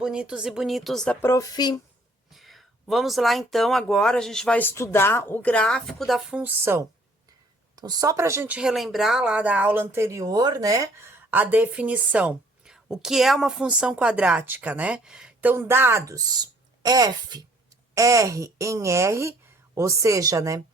bonitos e bonitos da Prof. Vamos lá, então, agora a gente vai estudar o gráfico da função. Então, só para a gente relembrar lá da aula anterior, né, a definição. O que é uma função quadrática, né? Então, dados f, r em r, ou seja, né,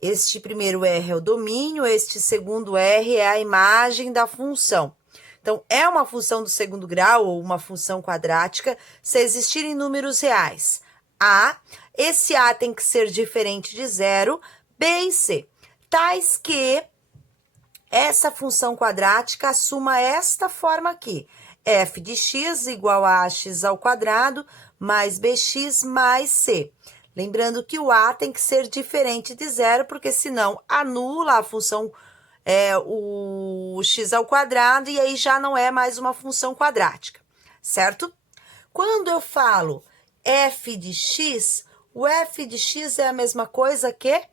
este primeiro r é o domínio, este segundo r é a imagem da função. Então, é uma função do segundo grau ou uma função quadrática se existirem números reais. A, esse A tem que ser diferente de zero, B e C. Tais que essa função quadrática assuma esta forma aqui. F de x igual a x ao quadrado mais bx mais c. Lembrando que o A tem que ser diferente de zero, porque senão anula a função o x ao quadrado e aí já não é mais uma função quadrática, certo? Quando eu falo f de x, o f de x é a mesma coisa que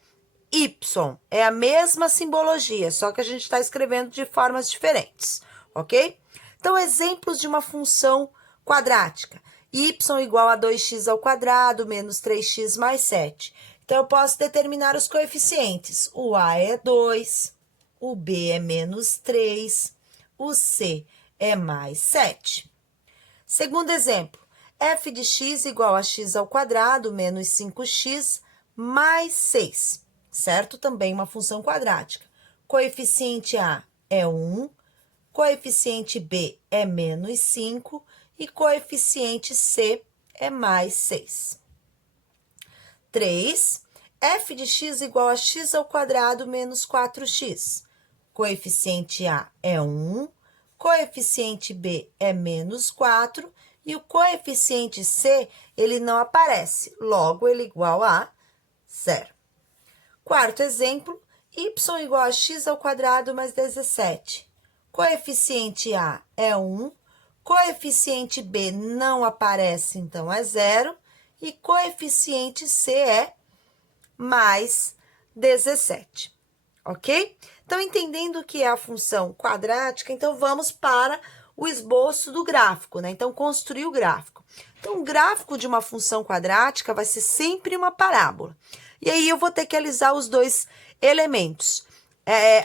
y, é a mesma simbologia, só que a gente está escrevendo de formas diferentes, ok? Então, exemplos de uma função quadrática. Y igual a 2x ao quadrado menos 3x mais 7. Então, eu posso determinar os coeficientes. O A é 2, o B é menos 3, o C é mais 7. Segundo exemplo, f de x igual a x ao quadrado menos 5x mais 6, certo? Também uma função quadrática. Coeficiente A é 1, coeficiente B é menos 5 e coeficiente C é mais 6. 3, f de x igual a x ao quadrado menos 4x. Coeficiente A é 1, coeficiente B é menos 4 e o coeficiente C, ele não aparece, logo ele é igual a 0. Quarto exemplo, y igual a x ao quadrado mais 17. Coeficiente A é 1, coeficiente B não aparece, então é 0, e coeficiente C é mais 17, ok? Então, entendendo o que é a função quadrática, então vamos para o esboço do gráfico, né? Então, construir o gráfico. Então, o gráfico de uma função quadrática vai ser sempre uma parábola. E aí, eu vou ter que alisar os dois elementos,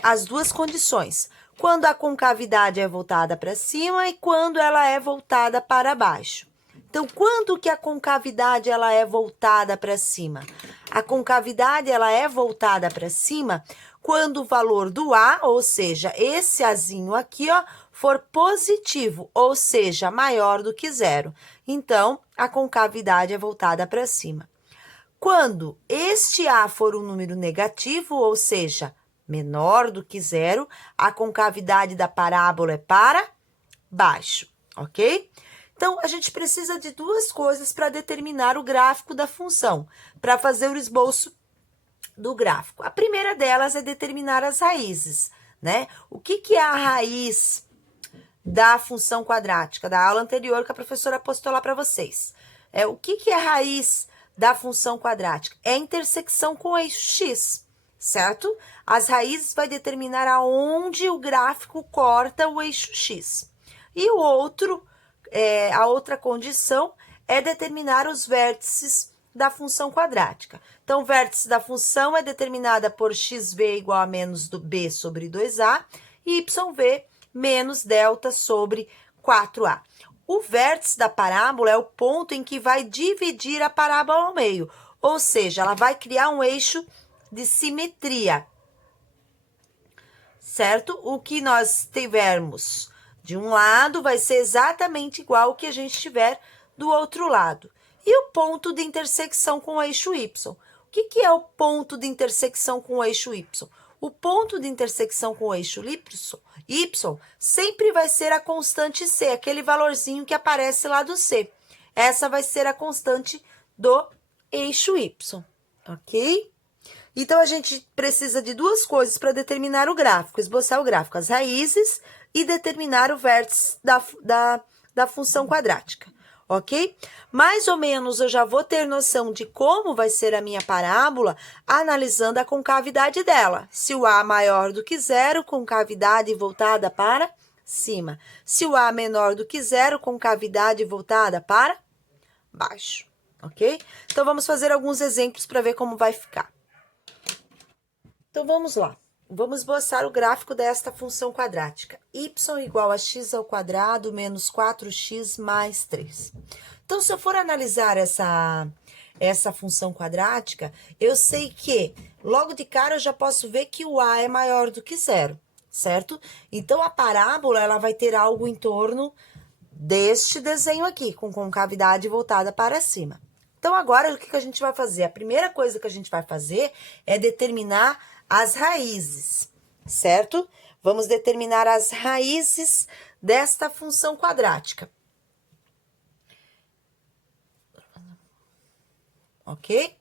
as duas condições. Quando a concavidade é voltada para cima e quando ela é voltada para baixo. Então, quando que a concavidade ela é voltada para cima? A concavidade ela é voltada para cima quando o valor do A, ou seja, esse Azinho aqui, ó, for positivo, ou seja, maior do que zero. Então, a concavidade é voltada para cima. Quando este A for um número negativo, ou seja, menor do que zero, a concavidade da parábola é para baixo, ok? Então, a gente precisa de duas coisas para determinar o gráfico da função, para fazer o esboço do gráfico. A primeira delas é determinar as raízes, né? O que é a raiz da função quadrática? Da aula anterior que a professora postou lá para vocês. O que é a raiz da função quadrática? É a intersecção com o eixo x, certo? As raízes vai determinar aonde o gráfico corta o eixo x. E a outra condição é determinar os vértices da função quadrática. Então, o vértice da função é determinada por xv igual a menos do b sobre 2a e yv menos delta sobre 4a. O vértice da parábola é o ponto em que vai dividir a parábola ao meio, ou seja, ela vai criar um eixo de simetria, certo? O que nós tivermos de um lado vai ser exatamente igual ao que a gente tiver do outro lado. E o ponto de intersecção com o eixo y? O que é o ponto de intersecção com o eixo y? O ponto de intersecção com o eixo y sempre vai ser a constante c, aquele valorzinho que aparece lá do c. Essa vai ser a constante do eixo y, ok? Então, a gente precisa de duas coisas para determinar o gráfico, esboçar o gráfico, as raízes e determinar o vértice da função quadrática, ok? Mais ou menos eu já vou ter noção de como vai ser a minha parábola analisando a concavidade dela. Se o A maior do que zero, concavidade voltada para cima. Se o A é menor do que zero, concavidade voltada para baixo, ok? Então, vamos fazer alguns exemplos para ver como vai ficar. Então, vamos lá. Vamos esboçar o gráfico desta função quadrática. Y igual a x ao quadrado menos 4x mais 3. Então, se eu for analisar essa função quadrática, eu sei que, logo de cara, eu já posso ver que o A é maior do que zero, certo? Então, a parábola, ela vai ter algo em torno deste desenho aqui, com concavidade voltada para cima. Então, agora, o que a gente vai fazer? A primeira coisa que a gente vai fazer é determinar as raízes, certo? Vamos determinar as raízes desta função quadrática. Ok?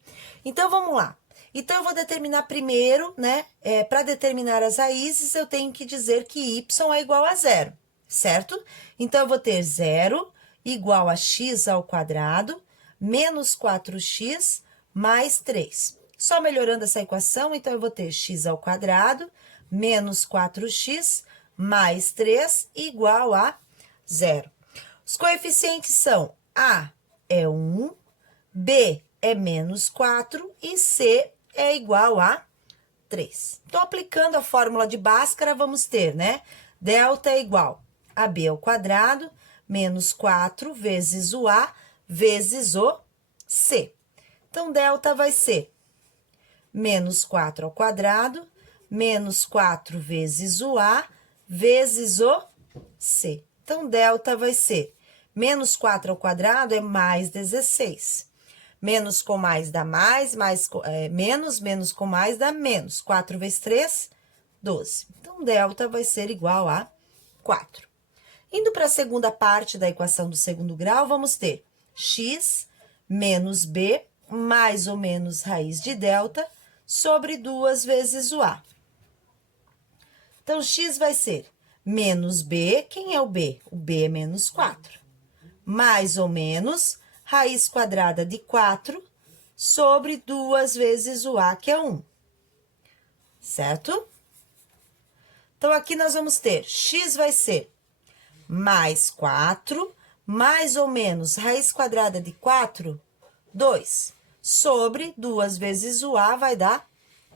Então, vamos lá. Então, eu vou determinar primeiro, né? Para determinar as raízes, eu tenho que dizer que y é igual a zero, certo? Então, eu vou ter 0 igual a x ao quadrado menos 4x mais 3. Só melhorando essa equação, então, eu vou ter x ao quadrado menos 4x mais 3 igual a 0. Os coeficientes são A é 1, B é menos 4 e C é igual a 3. Então, aplicando a fórmula de Bhaskara, vamos ter, né? Delta é igual a B ao quadrado menos 4 vezes o A vezes o C. Então, delta vai ser menos 4 ao quadrado menos 4 vezes o A vezes o C. Então, delta vai ser menos 4 ao quadrado é mais 16. Menos com mais dá mais menos com mais dá menos. 4 vezes 3, 12. Então, delta vai ser igual a 4. Indo para a segunda parte da equação do segundo grau, vamos ter x menos b mais ou menos raiz de delta sobre 2 vezes o a. Então, x vai ser menos b, quem é o b? O b é menos 4. Mais ou menos raiz quadrada de 4 sobre 2 vezes o a, que é 1. Certo? Então, aqui nós vamos ter x vai ser mais 4, mais ou menos raiz quadrada de 4, 2. Sobre 2 vezes o a vai dar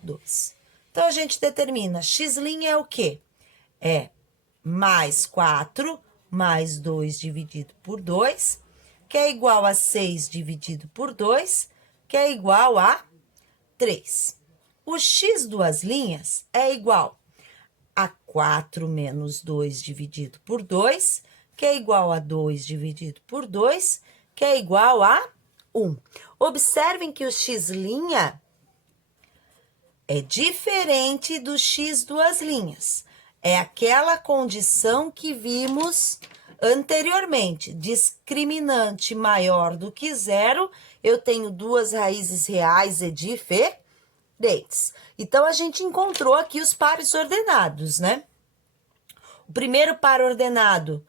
2. Então, a gente determina x' é o quê? É mais 4 mais 2 dividido por 2, que é igual a 6 dividido por 2, que é igual a 3. O x duas linhas é igual a 4 menos 2 dividido por 2, que é igual a 2 dividido por 2, que é igual a 1. Observem que o x' é diferente do x duas linhas. É aquela condição que vimos anteriormente, discriminante maior do que zero, eu tenho duas raízes reais e diferentes. Então, a gente encontrou aqui os pares ordenados, né? O primeiro par ordenado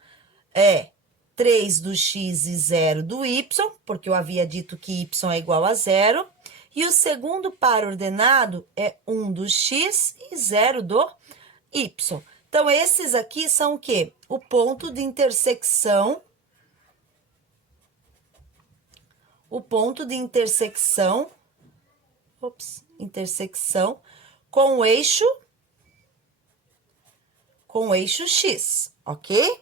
é 3 do x e 0 do y, porque eu havia dito que y é igual a 0. E o segundo par ordenado é 1 do x e 0 do y. Então, esses aqui são o quê? O ponto de intersecção. O ponto de intersecção. Intersecção com o eixo x, ok?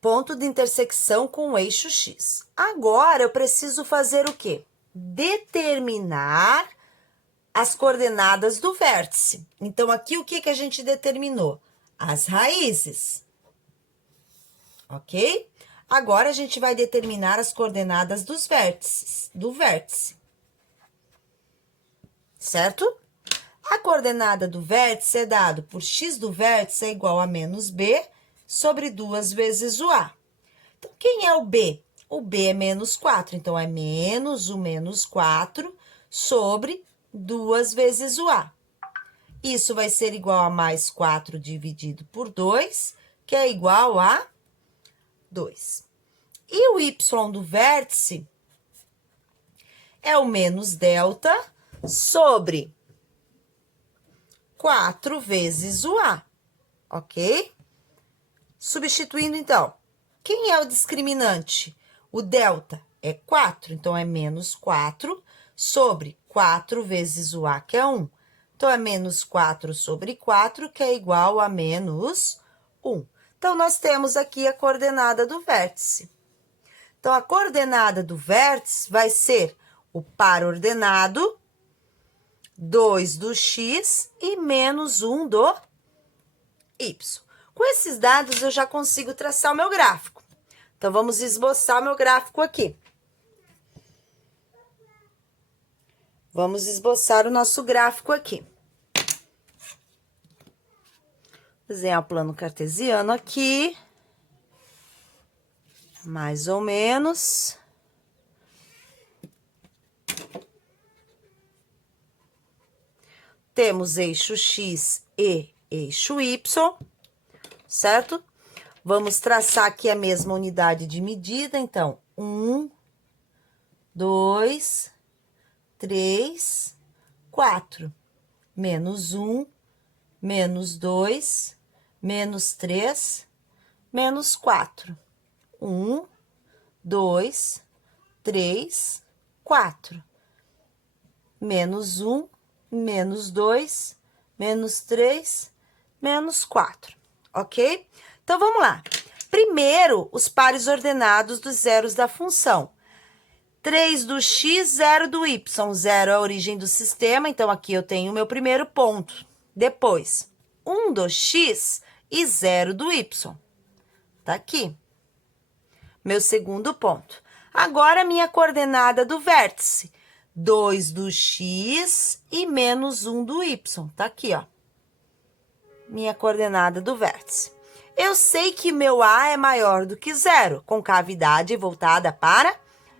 Ponto de intersecção com o eixo x. Agora, eu preciso fazer o quê? Determinar as coordenadas do vértice. Então, aqui o que a gente determinou? As raízes. Ok? Agora, a gente vai determinar as coordenadas dos vértices, do vértice. Certo? A coordenada do vértice é dado por x do vértice é igual a menos b sobre 2 vezes o a. Então, quem é o b? O b é menos 4, então, é menos o menos 4 sobre 2 vezes o a. Isso vai ser igual a mais 4 dividido por 2, que é igual a 2. E o y do vértice é o menos delta sobre 4 vezes o a. ok? Substituindo, então, quem é o discriminante? O delta é 4, então é menos 4 sobre 4 vezes o A, que é 1. Então, é menos 4 sobre 4, que é igual a menos 1. Então, nós temos aqui a coordenada do vértice. Então, a coordenada do vértice vai ser o par ordenado, 2 do x e menos 1 do y. Com esses dados, eu já consigo traçar o meu gráfico. Então, vamos esboçar o meu gráfico aqui. Vamos esboçar o nosso gráfico aqui. Desenhar o plano cartesiano aqui. Mais ou menos. Temos eixo X e eixo Y, certo? Vamos traçar aqui a mesma unidade de medida, então, 1, 2, 3, 4. Menos 1, menos 2, menos 3, menos 4. 1, 2, 3, 4. Menos 1, menos 2, menos 3, menos 4, ok? Então, vamos lá. Primeiro, os pares ordenados dos zeros da função. 3 do x, 0 do y. 0 é a origem do sistema, então aqui eu tenho o meu primeiro ponto. Depois, 1 do x e 0 do y. Tá aqui. Meu segundo ponto. Agora, minha coordenada do vértice. 2 do x e menos 1 do y. Tá aqui, ó. Minha coordenada do vértice. Eu sei que meu A é maior do que 0, com cavidade voltada para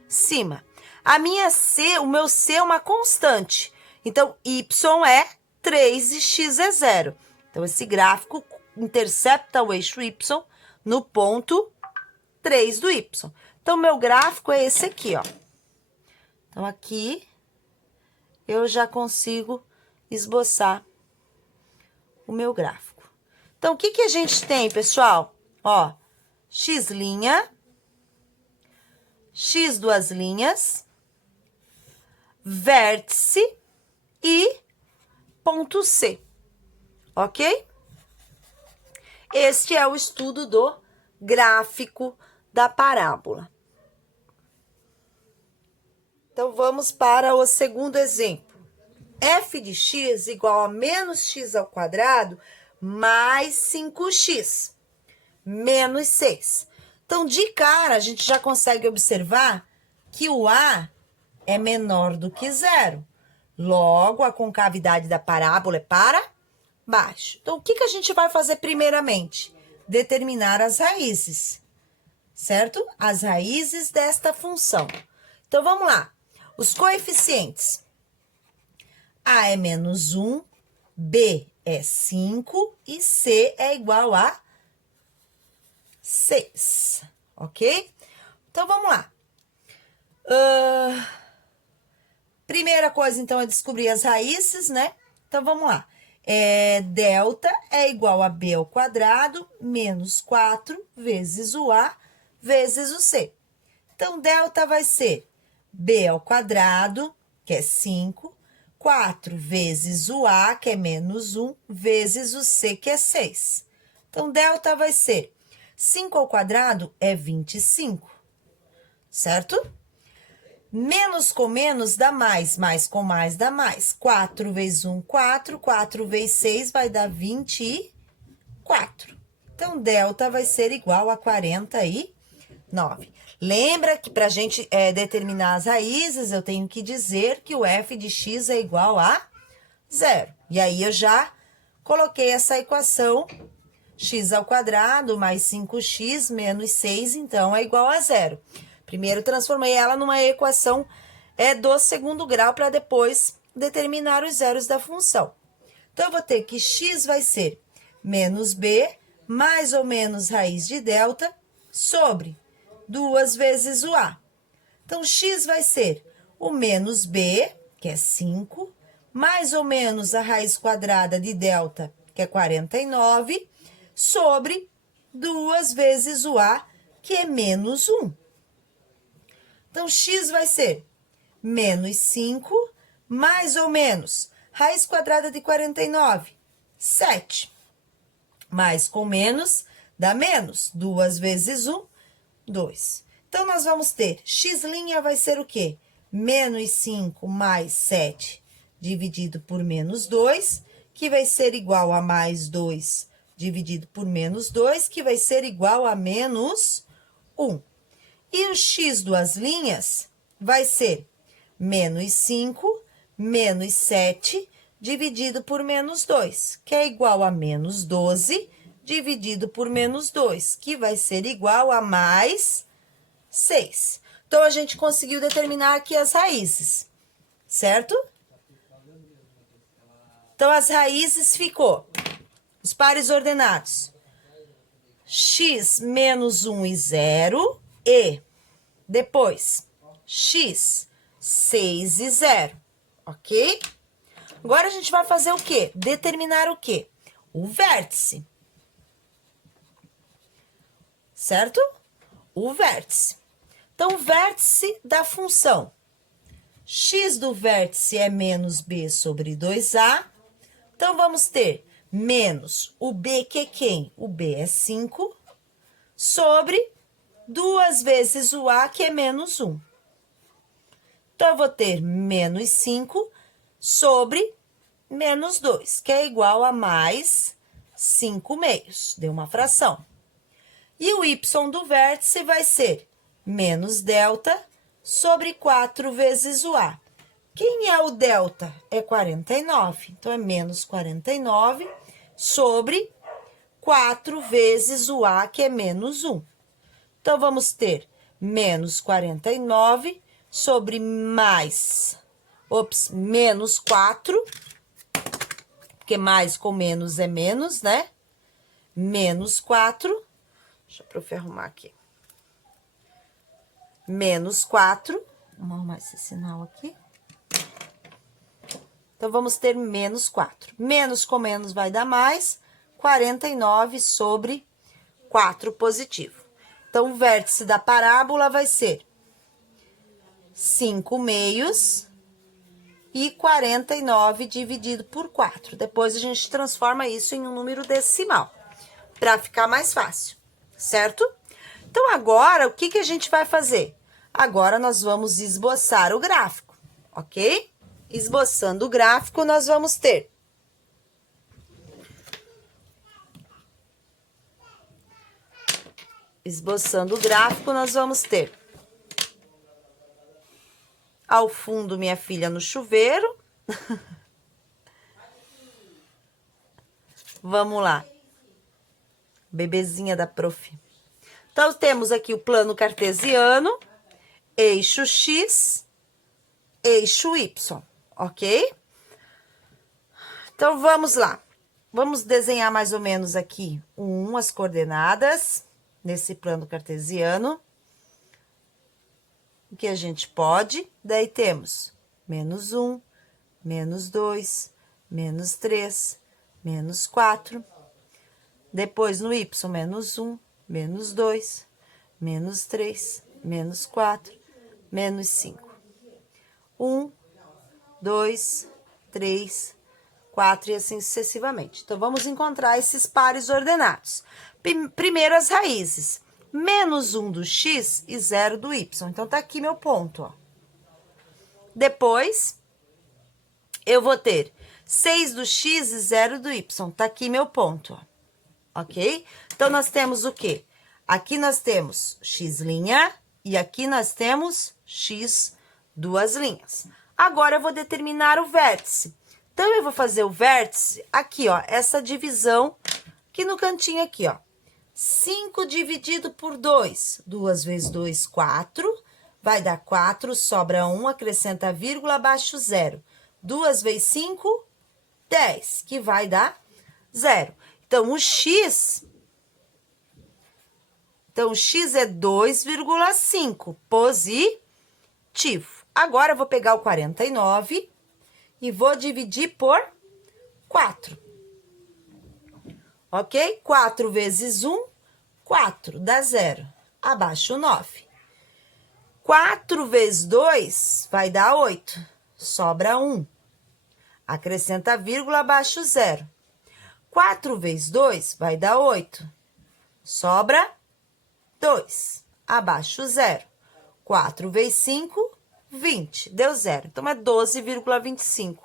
cima. A minha C, o meu C é uma constante. Então, y é 3 e x é 0. Então, esse gráfico intercepta o eixo y no ponto 3 do y. Então, meu gráfico é esse aqui, ó. Então, aqui eu já consigo esboçar o meu gráfico. Então, o que que a gente tem, pessoal? Ó, x', x duas linhas, vértice e ponto C, ok? Este é o estudo do gráfico da parábola. Então, vamos para o segundo exemplo. F de x igual a menos x ao quadrado mais 5x, menos 6. Então, de cara, a gente já consegue observar que o A é menor do que 0. Logo, a concavidade da parábola é para baixo. Então, o que a gente vai fazer primeiramente? Determinar as raízes, certo? As raízes desta função. Então, vamos lá. Os coeficientes. A é menos 1, B é 5 e C é igual a 6, ok? Então, vamos lá. Primeira coisa, então, é descobrir as raízes, né? Então, vamos lá. Delta é igual a B ao quadrado menos 4 vezes o A vezes o C. Então, delta vai ser B ao quadrado, que é 5, 4 vezes o A, que é menos 1, vezes o C, que é 6. Então, delta vai ser 5 ao quadrado é 25, certo? Menos com menos dá mais, mais com mais dá mais. 4 vezes 1, 4, 4 vezes 6 vai dar 24. Então, delta vai ser igual a 49. Lembra que para a gente determinar as raízes, eu tenho que dizer que o f de x é igual a 0. E aí, eu já coloquei essa equação, x ao quadrado mais 5x menos 6, então, é igual a 0. Primeiro, transformei ela numa equação do segundo grau para depois determinar os zeros da função. Então, eu vou ter que x vai ser menos b, mais ou menos raiz de delta, sobre 2 vezes o A. Então, x vai ser o menos b, que é 5, mais ou menos a raiz quadrada de delta, que é 49, sobre 2 vezes o A, que é menos 1. Então, x vai ser menos 5, mais ou menos, raiz quadrada de 49, 7. Mais com menos, dá menos. 2 vezes 1, 2. Então, nós vamos ter, x' vai ser o quê? Menos 5 mais 7 dividido por menos 2, que vai ser igual a mais 2 dividido por menos 2, que vai ser igual a menos 1. E o x duas linhas vai ser menos 5 menos 7 dividido por menos 2, que é igual a menos 12 dividido por menos 2, que vai ser igual a mais 6. Então, a gente conseguiu determinar aqui as raízes, certo? Então, as raízes ficou, os pares ordenados, x menos 1 e 0, e depois, x, 6 e 0, ok? Agora, a gente vai fazer o quê? Determinar o quê? O vértice. Certo? O vértice. Então, o vértice da função x do vértice é menos b sobre 2a. Então, vamos ter menos o b, que é quem? O b é 5, sobre 2 vezes o a, que é menos 1. Então, eu vou ter menos 5 sobre menos 2, que é igual a mais 5 meios. Deu uma fração. E o y do vértice vai ser menos delta sobre 4 vezes o a. Quem é o delta? É 49. Então, é menos 49 sobre 4 vezes o a, que é menos 1. Então, vamos ter menos 49 sobre menos 4, porque mais com menos é menos, né? Menos 4. Deixa eu arrumar aqui. Menos 4. Vamos arrumar esse sinal aqui. Então, vamos ter menos 4. Menos com menos vai dar mais. 49 sobre 4 positivo. Então, o vértice da parábola vai ser 5 meios e 49 dividido por 4. Depois, a gente transforma isso em um número decimal, para ficar mais fácil, certo? Então, agora, o que a gente vai fazer? Agora, nós vamos esboçar o gráfico, ok? Esboçando o gráfico, nós vamos ter ao fundo, minha filha no chuveiro. Vamos lá. Bebezinha da prof. Então, temos aqui o plano cartesiano, eixo X, eixo Y, ok? Então, vamos lá. Vamos desenhar mais ou menos aqui as coordenadas nesse plano cartesiano. O que a gente pode? Daí temos menos 1, menos 2, menos 3, menos 4. Depois, no Y, menos 1, menos 2, menos 3, menos 4, menos 5. 1, 2, 3, 4 e assim sucessivamente. Então, vamos encontrar esses pares ordenados. Primeiro, as raízes. Menos 1 do x e 0 do y. Então, tá aqui meu ponto, ó. Depois, eu vou ter 6 do x e 0 do y. Tá aqui meu ponto, ó. Ok? Então, nós temos o quê? Aqui nós temos x' e aqui nós temos x duas linhas. Agora, eu vou determinar o vértice. Então, eu vou fazer o vértice aqui, ó, essa divisão aqui no cantinho aqui, ó. 5 dividido por 2. 2 vezes 2, 4. Vai dar 4, sobra 1, acrescenta vírgula, abaixo 0. 2 vezes 5, 10, que vai dar 0. Então, o x é 2,5, positivo. Agora, eu vou pegar o 49 e vou dividir por 4. ok? 4 vezes 1, 4, dá 0. Abaixo 9. 4 vezes 2 vai dar 8, sobra 1. Acrescenta vírgula, abaixo 0. 4 vezes 2 vai dar 8, sobra 2, abaixo 0. 4 vezes 5, 20, deu 0. Então, é 12,25,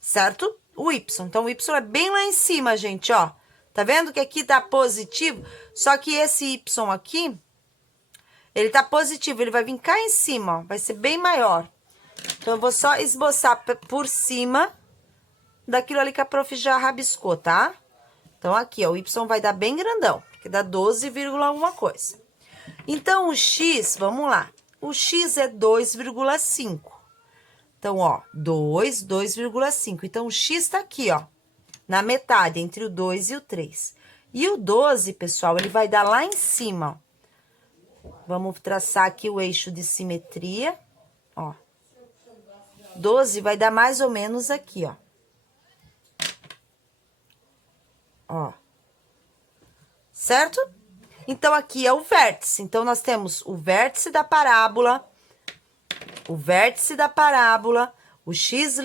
certo? O Y. Então, o Y é bem lá em cima, gente, ó. Tá vendo que aqui tá positivo? Só que esse Y aqui, ele tá positivo, ele vai vir cá em cima, ó. Vai ser bem maior. Então, eu vou só esboçar por cima daquilo ali que a prof já rabiscou, tá? Então, aqui, ó, o Y vai dar bem grandão, porque dá 12, alguma coisa. Então, o X, vamos lá. O X é 2,5. Então, ó, 2,5. Então, o X tá aqui, ó, na metade, entre o 2 e o 3. E o 12, pessoal, ele vai dar lá em cima, ó. Vamos traçar aqui o eixo de simetria, ó. 12 vai dar mais ou menos aqui, ó. Ó. Certo? Então, aqui é o vértice. Então, nós temos o vértice da parábola, o x',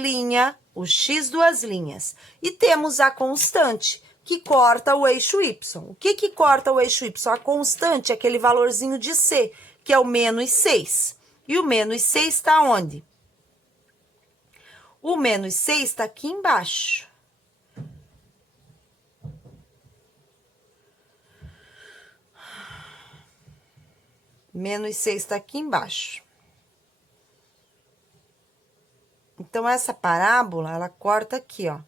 o x duas linhas. E temos a constante, que corta o eixo y. O que corta o eixo y? A constante é aquele valorzinho de c, que é o menos 6. E o menos 6 está onde? O menos 6 está aqui embaixo. Menos 6 está aqui embaixo. Então, essa parábola, ela corta aqui, ó.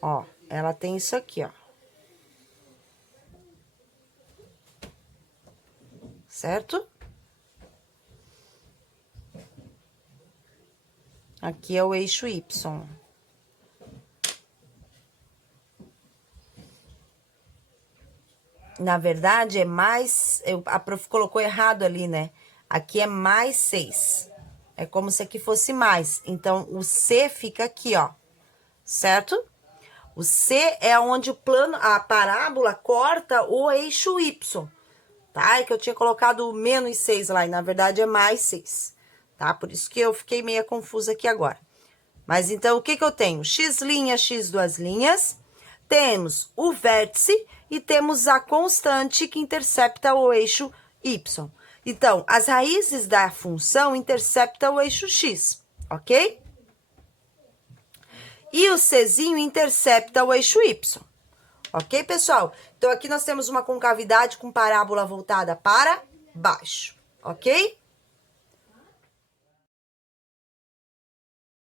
Ó, ela tem isso aqui, ó. Certo? Aqui é o eixo Y. Na verdade, é mais... a prof colocou errado ali, né? Aqui é mais 6. É como se aqui fosse mais. Então, o C fica aqui, ó. Certo? O C é onde a parábola corta o eixo Y. Tá? É que eu tinha colocado o menos 6 lá, e na verdade é mais 6. Tá? Por isso que eu fiquei meio confusa aqui agora. Mas então, o que eu tenho? X', x duas linhas. Temos o vértice e temos a constante que intercepta o eixo y. Então, as raízes da função interceptam o eixo x, ok? E o czinho intercepta o eixo y, ok, pessoal? Então, aqui nós temos uma concavidade com parábola voltada para baixo, ok?